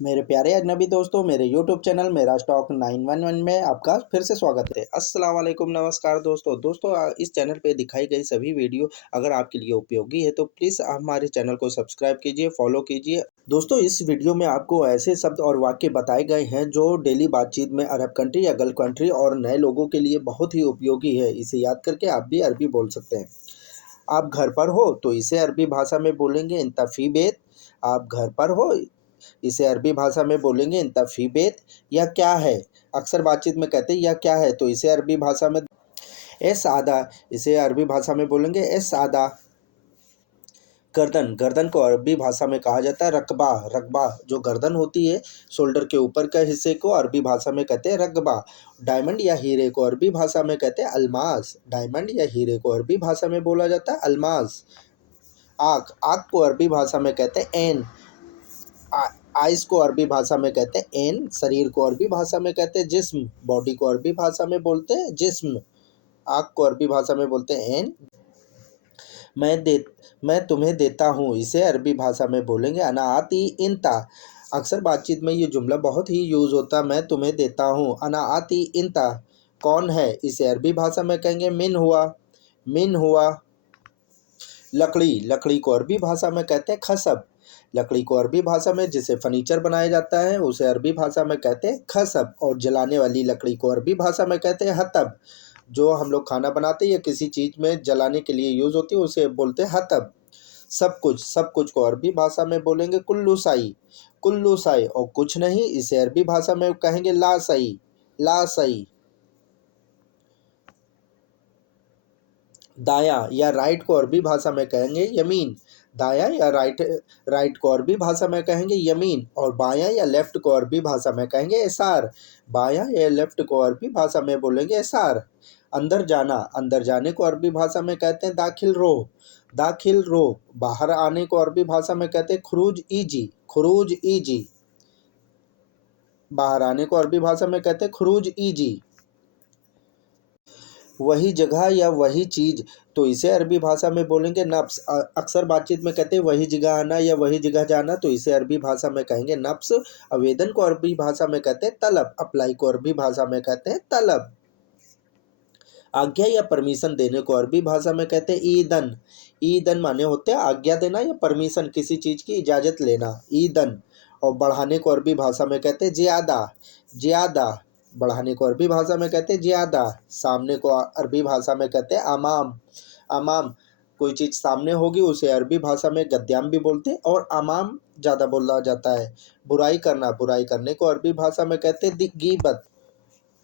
मेरे प्यारे अजनबी दोस्तों, मेरे यूट्यूब चैनल मेरा स्टॉक 911 में आपका फिर से स्वागत है। अस्सलाम वालेकुम, नमस्कार दोस्तों। इस चैनल पे दिखाई गई सभी वीडियो अगर आपके लिए उपयोगी है तो प्लीज़ हमारे चैनल को सब्सक्राइब कीजिए, फॉलो कीजिए। दोस्तों, इस वीडियो में आपको ऐसे शब्द और वाक्य बताए गए हैं जो डेली बातचीत में अरब कंट्री या गल्फ कंट्री और नए लोगों के लिए बहुत ही उपयोगी है। इसे याद करके आप भी अरबी बोल सकते हैं। आप घर पर हो तो इसे अरबी भाषा में बोलेंगे इंता फी बेत। आप घर पर हो, इसे अरबी भाषा में बोलेंगे इंता फी बेत। यह क्या है, अक्सर बातचीत में कहते हैं यह क्या है, तो इसे अरबी भाषा में एस आदा। इसे अरबी भाषा में बोलेंगे एस आदा। गर्दन, गर्दन को अरबी भाषा में कहा जाता है रकबा। रकबा जो गर्दन होती है, शोल्डर के ऊपर का हिस्से को अरबी भाषा में कहते हैं रकबा। डायमंड या हीरे को अरबी भाषा में कहते हैं अलमास। डायमंड या हीरे को अरबी भाषा में बोला जाता है अलमास। आँख, आँख को अरबी भाषा में कहते हैं ऐन। आइस को अरबी भाषा में कहते हैं ऐन। शरीर को अरबी भाषा में कहते हैं जिस्म। बॉडी को अरबी भाषा में बोलते हैं जिस्म। आँख को अरबी भाषा में बोलते हैं ऐन। मैं दे मैं तुम्हें देता हूँ, इसे अरबी भाषा में बोलेंगे अना आती इंता। अक्सर बातचीत में ये जुमला बहुत ही यूज़ होता है, मैं तुम्हें देता हूँ, अना आती इंता। कौन है, इसे अरबी भाषा में कहेंगे मिन हुआ। मिन हुआ। लकड़ी, लकड़ी को अरबी भाषा में कहते हैं खसब। लकड़ी को अरबी भाषा में जिसे फर्नीचर बनाया जाता है उसे अरबी भाषा में कहते हैं खसब। और जलाने वाली लकड़ी को अरबी भाषा में कहते हैं हतब। जो हम लोग खाना बनाते हैं या किसी चीज़ में जलाने के लिए यूज़ होती है उसे बोलते हैं हतब। सब कुछ, सब कुछ को अरबी भाषा में बोलेंगे कुल्लू साई। कुल्लू साई। और कुछ नहीं, इसे अरबी भाषा में कहेंगे ला सई। ला सई। दायां या राइट को अरबी भाषा में कहेंगे यमीन। दायां या राइट, राइट को अरबी भाषा में कहेंगे यमीन। और बायां या लेफ्ट को अरबी भाषा में कहेंगे एसार। बायां या लेफ्ट को अरबी भाषा में बोलेंगे एसार। अंदर जाना, अंदर जाने को अरबी भाषा में कहते हैं दाखिल रो। दाखिल रो। बाहर आने को अरबी भाषा में कहते हैं खुरूज ईजी। खुरूज ईजी। बाहर आने को अरबी भाषा में कहते हैं खुरूज ईजी। वही जगह या वही चीज़, तो इसे अरबी भाषा में बोलेंगे नफ्स। अक्सर बातचीत में कहते हैं वही जगह आना या वही जगह जाना, तो इसे अरबी भाषा में कहेंगे नफ्स। आवेदन को अरबी भाषा में कहते हैं तलब। अप्लाई को अरबी भाषा में कहते हैं तलब। आज्ञा या परमिशन देने को अरबी भाषा में कहते हैं ईदन। ईदन माने होते हैं आज्ञा देना या परमिशन, किसी चीज़ की इजाज़त लेना, ईदन। और बढ़ाने को अरबी भाषा में कहते हैं ज़्यादा। ज़्यादा। बढ़ाने को अरबी भाषा में कहते हैं ज़्यादा। सामने को अरबी भाषा में कहते हैं अमाम। अमाम। कोई चीज़ सामने होगी उसे अरबी भाषा में गद्याम भी बोलते हैं और अमाम ज़्यादा बोला जाता है। बुराई करना, बुराई करने को अरबी भाषा में कहते हैं गीबत।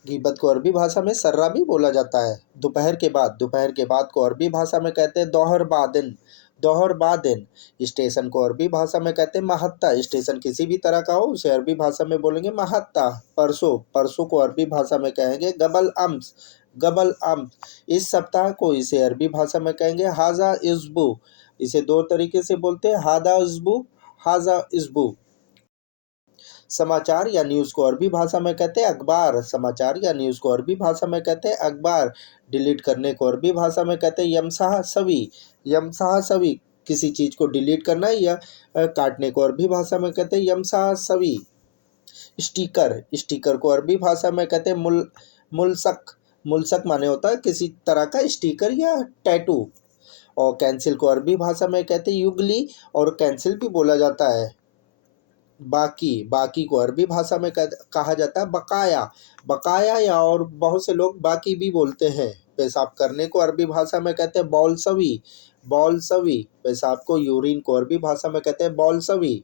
गीबत को अरबी भाषा में सर्रा भी बोला जाता है। दोपहर के बाद, दोपहर के बाद को अरबी भाषा में कहते हैं दोहर बादिन। दोहर बादिन। स्टेशन को अरबी भाषा में कहते हैं महत्ता। स्टेशन किसी भी तरह का हो उसे अरबी भाषा में बोलेंगे महत्ता। परसों, परसों को अरबी भाषा में कहेंगे गबल अम्स। गबल अम्स। इस सप्ताह को इसे अरबी भाषा में कहेंगे हाजा इज़्बू। इसे दो तरीके से बोलते हैं, हादा इज़्बू, हाजा इज़्बू। समाचार या न्यूज़ को अरबी भाषा में कहते हैं अखबार। समाचार या न्यूज़ को अरबी भाषा में कहते हैं अखबार। डिलीट करने को अरबी भाषा में कहते हैं यमसाह सवी। यमसाह सवी। किसी चीज़ को डिलीट करना या काटने को अरबी भाषा में कहते हैं यमसाह सवी। स्टिकर, स्टिकर को अरबी भाषा में कहते हैं मुल्सक। मुल्सक माने होता है किसी तरह का स्टिकर या टैटू। और कैंसिल को अरबी भाषा में कहते हैं युगली, और कैंसिल भी बोला जाता है। बाकी, बाकी को अरबी भाषा में कहा जाता है बकाया। बकाया, या और बहुत से लोग बाकी भी बोलते हैं। पेशाब करने को अरबी भाषा में कहते हैं बौलसवी। बौलसवी। पेशाब को, यूरिन को अरबी भाषा में कहते हैं बौलसवी।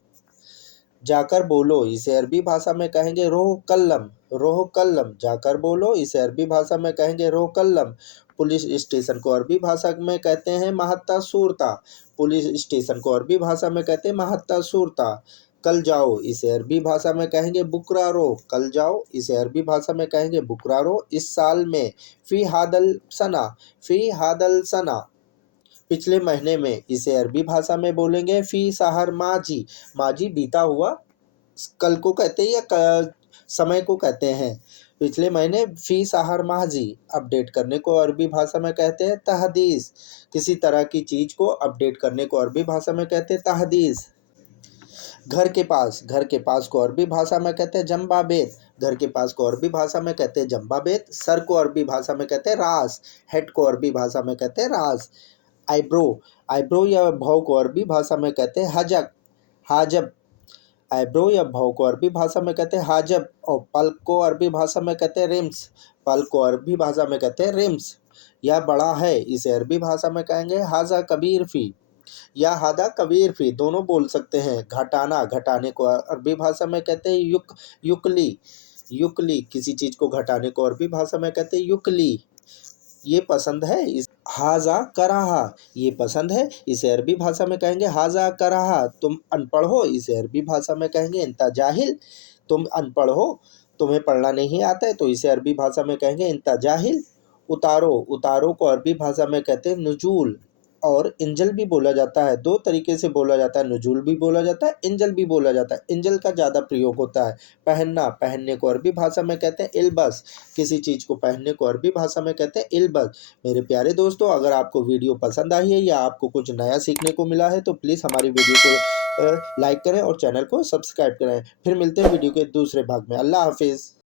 जाकर बोलो, इसे अरबी भाषा में कहेंगे रोह कल्लम। रोह कल्लम। जाकर बोलो, इसे अरबी भाषा में कहेंगे रोह कल्लम। पुलिस स्टेशन को अरबी भाषा में कहते हैं महत्ता सूरता। पुलिस स्टेशन को अरबी भाषा में कहते हैं महत्ता सूरता। कल जाओ, इसे अरबी भाषा में कहेंगे बुकरारो। कल जाओ, इसे अरबी भाषा में कहेंगे बुकरारो। इस साल में, फ़ी हादल सना। फ़ी हादल सना। पिछले महीने में, इसे अरबी भाषा में बोलेंगे फ़ी सहर माजी। माजी बीता हुआ कल को कहते हैं या समय को कहते हैं। पिछले महीने फ़ी सहर माजी। अपडेट करने को अरबी भाषा में कहते हैं तहदीस। किसी तरह की चीज़ को अपडेट करने को अरबी भाषा में कहते हैं तहदीस। घर के पास को अरबी भाषा में कहते हैं जम्बा बेत। घर के पास को अरबी भाषा में कहते हैं जम्बा बेत। सर को अरबी भाषा में कहते हैं रास। हेड को अरबी भाषा में कहते हैं रास। आईब्रो, आईब्रो या भौं को अरबी भाषा में कहते हैं हजक, हाजब। आईब्रो या भौं को अरबी भाषा में कहते हैं हाजब। और पल्क को अरबी भाषा में कहते हैं रिम्स। पल्क को अरबी भाषा में कहते हैं रिम्स। यह बड़ा है, इसे अरबी भाषा में कहेंगे हाजा कबीर फी या हादा कबीर फी, दोनों बोल सकते हैं। घटाना, घटाने को अरबी भाषा में कहते हैं युकली। युकली, किसी चीज को घटाने को अरबी भाषा में कहते हैं युकली। ये पसंद है, इस हाजा कराहा, ये पसंद है, इसे अरबी भाषा में कहेंगे हाजा कराहा। तुम अनपढ़ हो, इसे अरबी भाषा में कहेंगे इंता जाहिल। तुम अनपढ़ हो, तुम्हें पढ़ना नहीं आता है, तो इसे अरबी भाषा में कहेंगे इंता जाहिल। उतारो, उतारो को अरबी भाषा में कहते हैं नुजूल। और इंजल भी बोला जाता है, दो तरीके से बोला जाता है, नुजूल भी बोला जाता है, इंजल भी बोला जाता है। इंजल का ज़्यादा प्रयोग होता है। पहनना, पहनने को अरबी भाषा में कहते हैं इल्बस। किसी चीज़ को पहनने को अरबी भाषा में कहते हैं इल्बस। मेरे प्यारे दोस्तों, अगर आपको वीडियो पसंद आई है या आपको कुछ नया सीखने को मिला है तो प्लीज़ हमारी वीडियो को लाइक करें और चैनल को सब्सक्राइब करें। फिर मिलते हैं वीडियो के दूसरे भाग में। अल्लाह हाफिज़।